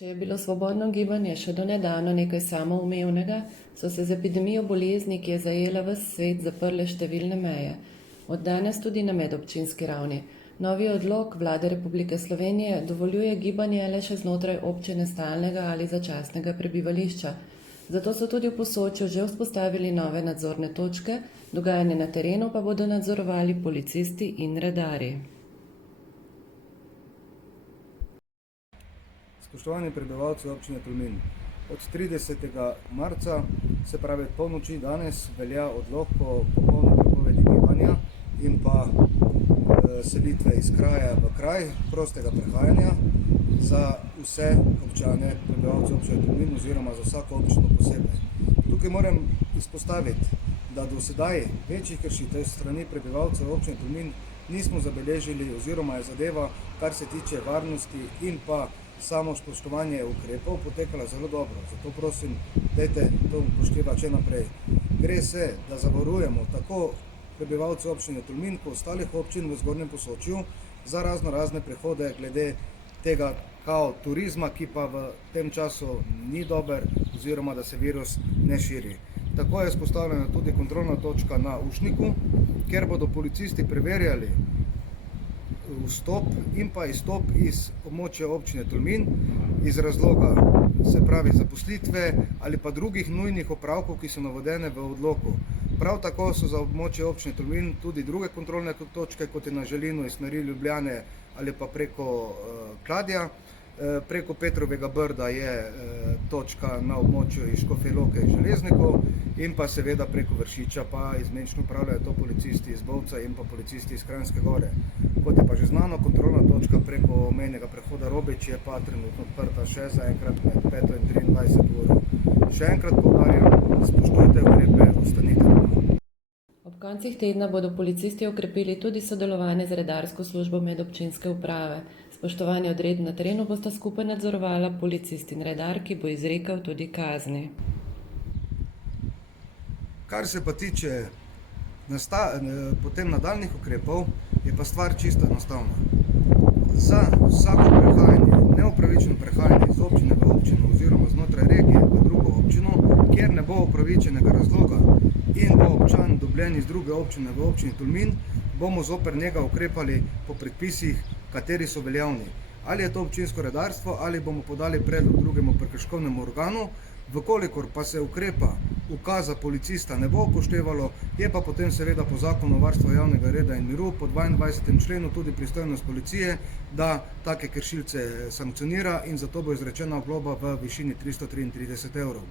Če je bilo svobodno gibanje še do nedavno nekaj samoumevnega, so se z epidemijo bolezni, ki je zajela ves svet, zaprle številne meje. Od danes tudi na medobčinski ravni. Novi odlok Vlade Republike Slovenije dovoljuje gibanje le še znotraj občine stalnega ali začasnega prebivališča. Zato so tudi v Posočju že vzpostavili nove nadzorne točke, dogajanje na terenu pa bodo nadzorovali policisti in redarji. Spoštovani prebivalci občine Tolmin, od 30. marca, se pravi od polnoči danes, velja odlok o popolni prepovedi gibanja in pa selitve iz kraja v kraj, prostega prehajanja za vse občane, prebivalce občine Tolmin oziroma za vsako občino posebej. Tukaj moram izpostaviti, da do sedaj večjih kršitev strani prebivalcev občine Tolmin nismo zabeležili oziroma je zadeva, kar se tiče varnosti in pa samo spoštovanje ukrepov potekala zelo dobro, zato prosim, dajte to upoštevati še naprej. Gre se, da zavarujemo tako prebivalce občine Tolmin kot ostalih občin v Zgornjem Posočju za razne prehode glede tega kao turizma, ki pa v tem času ni dober oziroma da se virus ne širi. Tako je vzpostavljena tudi kontrolna točka na Ušniku, kjer bodo policisti preverjali vstop in pa izstop iz območja občine Tolmin iz razloga, se pravi zaposlitve ali pa drugih nujnih opravkov, ki so navedene v odloku. Prav tako so za območje občine Tolmin tudi druge kontrolne točke, kot je na Želinu iz smeri Ljubljane ali pa preko Kladja. Preko Petrovega Brda je točka na območju iz Škofje Loke in Železnikov in pa seveda preko Vršiča pa izmenično upravljajo to policisti iz Bovca in pa policisti iz Kranjske Gore. Kot je pa že znano, kontrolna točka preko mejnega prehoda Robič je pa trenutno odprta še zaenkrat med 5 in 23 uro. Še enkrat poudarjam, spoštujte ukrepe, ostanite doma. Ob koncih tedna bodo policisti okrepili tudi sodelovanje z redarsko službo medobčinske uprave. Spoštovanje odredb na terenu bosta skupaj nadzorovala policist in redar, ki bo izrekel tudi kazni. Kar se pa tiče potem nadaljnih ukrepov, je pa stvar čisto enostavna. Za vsako prehajanje, neupravičeno prehajanje iz občine v občino oziroma znotraj regije v drugo občino, kjer ne bo upravičenega razloga in bo občan dobljen iz druge občine v občini Tolmin, bomo zoper njega ukrepali po predpisih, kateri so veljavni. Ali je to občinsko redarstvo, ali bomo podali predlog drugemu prekrškovnemu organu. Vkolikor pa se ukrepa ukaza policista ne bo upoštevalo, je pa potem seveda po zakonu o varstvu javnega reda in miru po 22. členu tudi pristojnost policije, da take kršilce sankcionira in zato bo izrečena globa v višini 333 evrov.